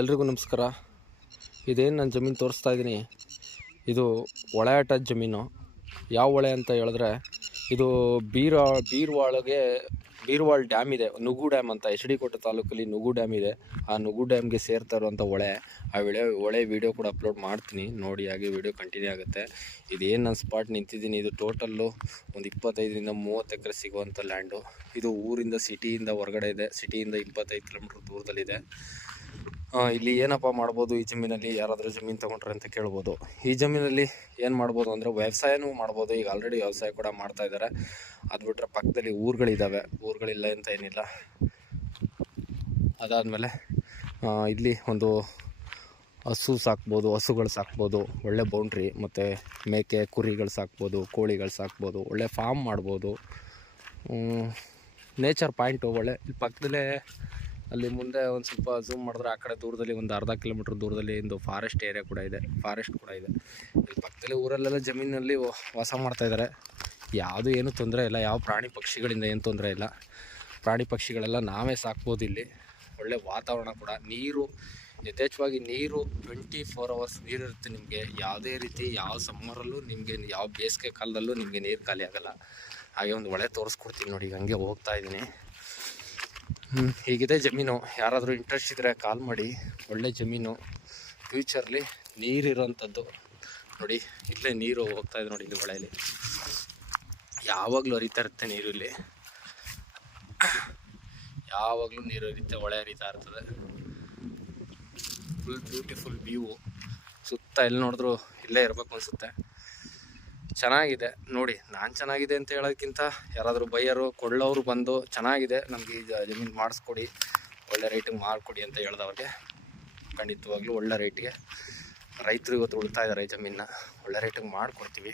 ಎಲ್ರಿಗೂ ನಮಸ್ಕಾರ. ಇದೇನು ನಾನು ಜಮೀನು ತೋರಿಸ್ತಾ ಇದ್ದೀನಿ. ಇದು ಒಳಾಟ ಜಮೀನು. ಯಾವ ಹೊಳೆ ಅಂತ ಹೇಳಿದ್ರೆ, ಇದು ಬೀರ, ಬೀರ್ವಾಳಗೆ, ಬೀರ್ವಾಳ್ ಡ್ಯಾಮ್ ಇದೆ. ನುಗು ಡ್ಯಾಮ್ ಅಂತ, ಎಚ್ ಡಿ ಕೋಟೆ ತಾಲೂಕಲ್ಲಿ ನುಗು ಡ್ಯಾಮ್ ಇದೆ. ಆ ನುಗು ಡ್ಯಾಮ್ಗೆ ಸೇರ್ತಾ ಇರುವಂಥ ಹೊಳೆ. ಆ ಹೊಳೆ ಹೊಳೆ ವೀಡಿಯೋ ಕೂಡ ಅಪ್ಲೋಡ್ ಮಾಡ್ತೀನಿ. ನೋಡಿ, ಹಾಗೆ ವೀಡಿಯೋ ಕಂಟಿನ್ಯೂ ಆಗುತ್ತೆ. ಇದೇನು ನಾನು ಸ್ಪಾಟ್ ನಿಂತಿದ್ದೀನಿ. ಇದು ಟೋಟಲ್ಲು ಒಂದು ಇಪ್ಪತ್ತೈದರಿಂದ ಮೂವತ್ತು ಎಕರೆ ಸಿಗುವಂಥ ಲ್ಯಾಂಡು ಇದು ಊರಿಂದ ಸಿಟಿಯಿಂದ ಹೊರಗಡೆ ಇದೆ. ಸಿಟಿಯಿಂದ ಇಪ್ಪತ್ತೈದು ಕಿಲೋಮೀಟ್ರ್ ದೂರದಲ್ಲಿದೆ. ಇಲ್ಲಿ ಏನಪ್ಪ ಮಾಡ್ಬೋದು? ಈ ಜಮೀನಲ್ಲಿ ಯಾರಾದರೂ ಜಮೀನು ತೊಗೊಂಡ್ರೆ ಅಂತ ಕೇಳ್ಬೋದು. ಈ ಜಮೀನಲ್ಲಿ ಏನು ಮಾಡ್ಬೋದು ಅಂದರೆ ವ್ಯವಸಾಯನೂ ಮಾಡ್ಬೋದು. ಈಗ ಆಲ್ರೆಡಿ ವ್ಯವಸಾಯ ಕೂಡ ಮಾಡ್ತಾ ಇದ್ದಾರೆ ಅದು ಬಿಟ್ಟರೆ ಪಕ್ಕದಲ್ಲಿ ಊರುಗಳಿದ್ದಾವೆ ಊರುಗಳಿಲ್ಲ ಅಂತ ಏನಿಲ್ಲ. ಅದಾದಮೇಲೆ ಇಲ್ಲಿ ಒಂದು ಹಸು ಸಾಕ್ಬೋದು, ಹಸುಗಳು ಸಾಕ್ಬೋದು, ಒಳ್ಳೆ ಬೌಂಡ್ರಿ ಮತ್ತು ಮೇಕೆ, ಕುರಿಗಳು ಸಾಕ್ಬೋದು, ಕೋಳಿಗಳು ಸಾಕ್ಬೋದು, ಒಳ್ಳೆ ಫಾರ್ಮ್ ಮಾಡ್ಬೋದು. ನೇಚರ್ ಪಾಯಿಂಟು ಒಳ್ಳೆ. ಇಲ್ಲಿ ಪಕ್ಕದಲ್ಲೇ ಅಲ್ಲಿ ಮುಂದೆ ಒಂದು ಸ್ವಲ್ಪ ಝೂಮ್ ಮಾಡಿದ್ರೆ ಆ ಕಡೆ ದೂರದಲ್ಲಿ ಒಂದು ಅರ್ಧ ಕಿಲೋಮೀಟ್ರ್ ದೂರದಲ್ಲಿ ಒಂದು ಫಾರೆಸ್ಟ್ ಏರಿಯಾ ಕೂಡ ಇದೆ. ಫಾರೆಸ್ಟ್ ಕೂಡ ಇದೆ. ಇಲ್ಲಿ ಪಕ್ಕದಲ್ಲಿ ಊರಲ್ಲೆಲ್ಲ ಜಮೀನಲ್ಲಿ ವಾಸ ಮಾಡ್ತಾ ಇದ್ದಾರೆ ಯಾವುದು ಏನೂ ತೊಂದರೆ ಇಲ್ಲ. ಯಾವ ಪ್ರಾಣಿ ಪಕ್ಷಿಗಳಿಂದ ಏನು ತೊಂದರೆ ಇಲ್ಲ. ಪ್ರಾಣಿ ಪಕ್ಷಿಗಳೆಲ್ಲ ನಾವೇ ಸಾಕ್ಬೋದು ಇಲ್ಲಿ. ಒಳ್ಳೆ ವಾತಾವರಣ ಕೂಡ. ನೀರು, ಯಥೇಚ್ಛವಾಗಿ ನೀರು ಟ್ವೆಂಟಿ ಫೋರ್ ಅವರ್ಸ್ ನೀರು ಇರುತ್ತೆ ನಿಮಗೆ. ಯಾವುದೇ ರೀತಿ ಯಾವ ಸಮ್ಮರಲ್ಲೂ ನಿಮಗೆ, ಯಾವ ಬೇಸಿಗೆ ಕಾಲದಲ್ಲೂ ನಿಮಗೆ ನೀರು ಖಾಲಿ ಆಗೋಲ್ಲ. ಹಾಗೆ ಒಂದು ಹೊಳೆ ತೋರಿಸ್ಕೊಡ್ತೀನಿ ನೋಡಿ. ಹಂಗೆ ಹೋಗ್ತಾ ಇದ್ದೀನಿ. ಹೀಗಿದೆ ಜಮೀನು. ಯಾರಾದರೂ ಇಂಟ್ರೆಸ್ಟ್ ಇದ್ದರೆ ಕಾಲ್ ಮಾಡಿ. ಒಳ್ಳೆ ಜಮೀನು. ಫ್ಯೂಚರ್ಲಿ ನೀರಿರೋಂಥದ್ದು. ನೋಡಿ, ಇಲ್ಲೇ ನೀರು ಹೋಗ್ತಾ ಇದೆ ನೋಡಿ ಇಲ್ಲಿ ಹೊಳೆಯಲ್ಲಿ. ಯಾವಾಗಲೂ ಹರಿತಾ ಇರುತ್ತೆ ನೀರು ಇಲ್ಲಿ. ಯಾವಾಗಲೂ ನೀರು ಹರಿತೆ ಹೊಳೆ ಹರಿತಾ ಇರ್ತದೆ. ಫುಲ್ ಬ್ಯೂಟಿಫುಲ್ ವ್ಯೂ ಸುತ್ತ ಎಲ್ಲಿ ನೋಡಿದ್ರು ಇಲ್ಲೇ ಇರಬೇಕು ಅನಿಸುತ್ತೆ. ಚೆನ್ನಾಗಿದೆ. ನೋಡಿ, ನಾನು ಚೆನ್ನಾಗಿದೆ ಅಂತ ಹೇಳೋದಕ್ಕಿಂತ ಯಾರಾದರೂ ಬೈಯರು, ಕೊಳ್ಳೋರು ಬಂದು ಚೆನ್ನಾಗಿದೆ, ನಮಗೆ ಈಗ ಜಮೀನು ಮಾಡಿಸ್ಕೊಡಿ, ಒಳ್ಳೆ ರೇಟಿಗೆ ಮಾಡಿಕೊಡಿ ಅಂತ ಹೇಳ್ದವ್ರಿಗೆ, ಖಂಡಿತವಾಗ್ಲೂ ಒಳ್ಳೆ ರೇಟಿಗೆ ರೈತರು ಇವತ್ತು ಉಳ್ತಾ ಇದ್ದಾರೆ ಜಮೀನ್ ಜಮೀನ ಒಳ್ಳೆ ರೇಟಿಗೆ ಮಾಡಿಕೊಡ್ತೀವಿ.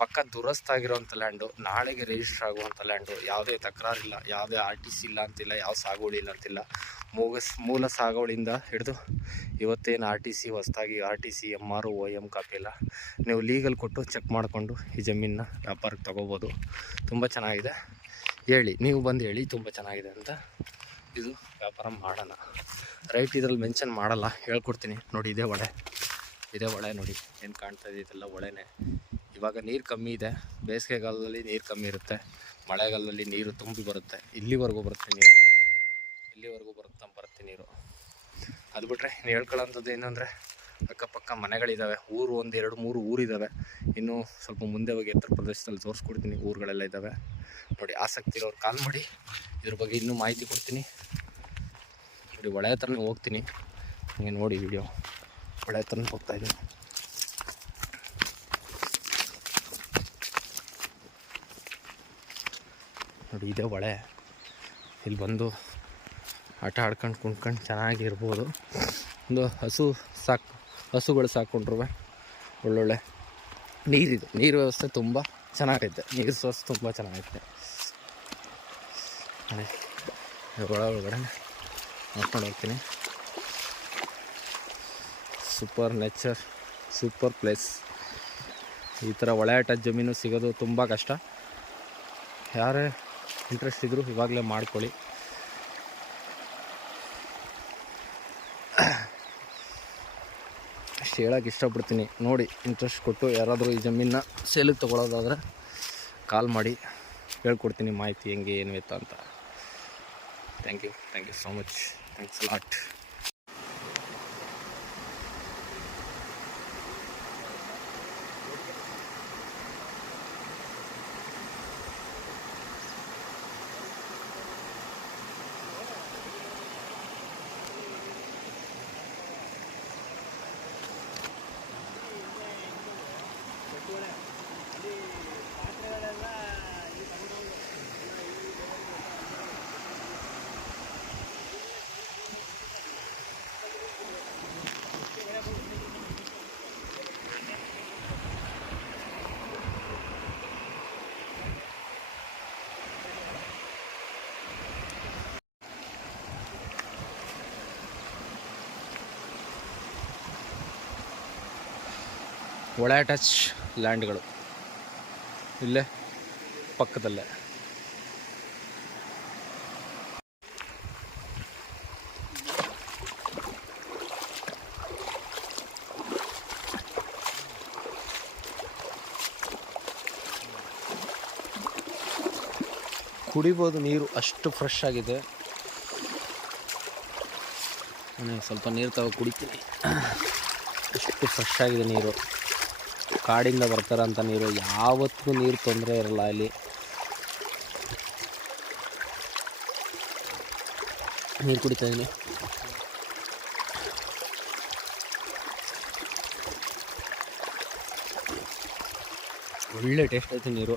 ಪಕ್ಕ ದುರಸ್ತಾಗಿರೋಂಥ ಲ್ಯಾಂಡು ನಾಳೆಗೆ ರಿಜಿಸ್ಟರ್ ಆಗುವಂಥ ಲ್ಯಾಂಡು ಯಾವುದೇ ತಕರಾರಿಲ್ಲ, ಯಾವುದೇ ಆರ್ ಟಿ ಸಿ ಇಲ್ಲ ಅಂತಿಲ್ಲ, ಯಾವ ಸಾಗುವಳಿ ಇಲ್ಲ ಅಂತಿಲ್ಲ. ಮೂಗಸ್, ಮೂಲ ಸಾಗುವಳಿಯಿಂದ ಹಿಡಿದು ಇವತ್ತೇನು ಆರ್ ಟಿ ಸಿ ಹೊಸ್ದಾಗಿ R T C M R O M copy ಎಲ್ಲ ನೀವು ಲೀಗಲ್ ಕೊಟ್ಟು ಚೆಕ್ ಮಾಡಿಕೊಂಡು ಈ ಜಮೀನನ್ನ ವ್ಯಾಪಾರಕ್ಕೆ ತೊಗೋಬೋದು. ತುಂಬ ಚೆನ್ನಾಗಿದೆ. ಹೇಳಿ, ನೀವು ಬಂದು ಹೇಳಿ ತುಂಬ ಚೆನ್ನಾಗಿದೆ ಅಂತ. ಇದು ವ್ಯಾಪಾರ ಮಾಡೋಣ. ರೈಟ್ ಇದ್ರಲ್ಲಿ ಮೆನ್ಷನ್ ಮಾಡಲ್ಲ, ಹೇಳ್ಕೊಡ್ತೀನಿ. ನೋಡಿ, ಇದೇ ಒಳೆ ಇದೇ ಒಳೆ ನೋಡಿ, ಏನು ಕಾಣ್ತಾ ಇದೆ ಇದೆಲ್ಲ ಒಳೆನೇ ಇವಾಗ ನೀರು ಕಮ್ಮಿ ಇದೆ. ಬೇಸಿಗೆಗಾಲದಲ್ಲಿ ನೀರು ಕಮ್ಮಿ ಇರುತ್ತೆ. ಮಳೆಗಾಲದಲ್ಲಿ ನೀರು ತುಂಬಿ ಬರುತ್ತೆ. ಇಲ್ಲಿವರೆಗೂ ಬರುತ್ತೆ ನೀರು. ಇಲ್ಲಿವರೆಗೂ ಬರುತ್ತಾ ಬರುತ್ತೆ ನೀರು ಅದು ಬಿಟ್ಟರೆ ನೀವು ಹೇಳ್ಕೊಳ್ಳೋಂಥದ್ದು ಅಂದರೆ ಅಕ್ಕಪಕ್ಕ ಮನೆಗಳಿದ್ದಾವೆ ಊರು ಒಂದು ಎರಡು ಮೂರು ಊರಿದ್ದಾವೆ ಇನ್ನೂ ಸ್ವಲ್ಪ ಮುಂದೆ ಹೋಗಿ ಎತ್ತರ ಪ್ರದೇಶದಲ್ಲಿ ತೋರಿಸ್ಕೊಡ್ತೀನಿ. ಊರುಗಳೆಲ್ಲ ಇದ್ದಾವೆ ನೋಡಿ, ಆಸಕ್ತಿ ಇರೋರು ಕಾಲ್ ಮಾಡಿ. ಇದ್ರ ಬಗ್ಗೆ ಇನ್ನೂ ಮಾಹಿತಿ ಕೊಡ್ತೀನಿ. ನೋಡಿ, ಹೊಳೆ ಹತ್ರನೇ ಹೋಗ್ತೀನಿ. ಹಂಗೆ ನೋಡಿ ವಿಡಿಯೋ ಹೊಳೆ ಹತ್ರನೇ ಹೋಗ್ತಾ ಇದ್ದೀನಿ ನೋಡಿ, ಇದೇ ಒಳೆ ಇಲ್ಲಿ ಬಂದು ಆಟ ಆಡ್ಕೊಂಡು ಕುಂಡ್ಕೊಂಡು ಚೆನ್ನಾಗಿರ್ಬೋದು. ಒಂದು ಹಸು ಸಾಕು, ಹಸುಗಳು ಸಾಕೊಂಡ್ರು ಒಳ್ಳೊಳ್ಳೆ ನೀರಿದೆ ನೀರು ವ್ಯವಸ್ಥೆ ತುಂಬ ಚೆನ್ನಾಗೈತೆ. ನೀರು ಸೋರ್ಸ್ ತುಂಬ ಚೆನ್ನಾಗೈತೆ. ಒಳಗಡೆ ನೋಡ್ಕೊಂಡು ಹೋಗ್ತೀನಿ. ಸೂಪರ್ ನೇಚರ್ ಸೂಪರ್ ಪ್ಲೇಸ್ ಈ ಥರ ಒಳ್ಳೆಯಾಟ ಜಮೀನು ಸಿಗೋದು ತುಂಬ ಕಷ್ಟ. ಯಾರೇ ಇಂಟ್ರೆಸ್ಟ್ ಇದ್ದರೂ ಇವಾಗಲೇ ಮಾಡ್ಕೊಳ್ಳಿ. ಅಷ್ಟು ಹೇಳೋಕೆ ಇಷ್ಟಪಡ್ತೀನಿ. ನೋಡಿ ಇಂಟ್ರೆಸ್ಟ್ ಕೊಟ್ಟು ಯಾರಾದರೂ ಈ ಜಮೀನನ್ನ ಸೇಲಿಗೆ ತೊಗೊಳೋದಾದ್ರೆ ಕಾಲ್ ಮಾಡಿ, ಹೇಳ್ಕೊಡ್ತೀನಿ ಮಾಹಿತಿ ಹೆಂಗೆ ಏನು ಎತ್ತ ಅಂತ thank you thank you so much thanks lot ಒಳ ಟಚ್ ಲ್ಯಾಂಡ್ಗಳು. ಇಲ್ಲೇ ಪಕ್ಕದಲ್ಲೇ. ಕುಡಿಬೋದು ನೀರು ಅಷ್ಟು ಫ್ರೆಶ್ ಆಗಿದೆ. ಸ್ವಲ್ಪ ನೀರು ತಗೋ ಕುಡಿತೀನಿ. ಅಷ್ಟು ಫ್ರೆಶ್ ಆಗಿದೆ ನೀರು. ಕಾಡಿಂದ ಬರ್ತಾರಂಥ ನೀರು ಯಾವತ್ತಿಗೂ ನೀರು ತೊಂದರೆ ಇರಲ್ಲ ಇಲ್ಲಿ ನೀರು ಕುಡಿತಾ ಇದ್ದೀನಿ ಒಳ್ಳೆ ಟೇಸ್ಟ್ ಐತೆ ನೀರು.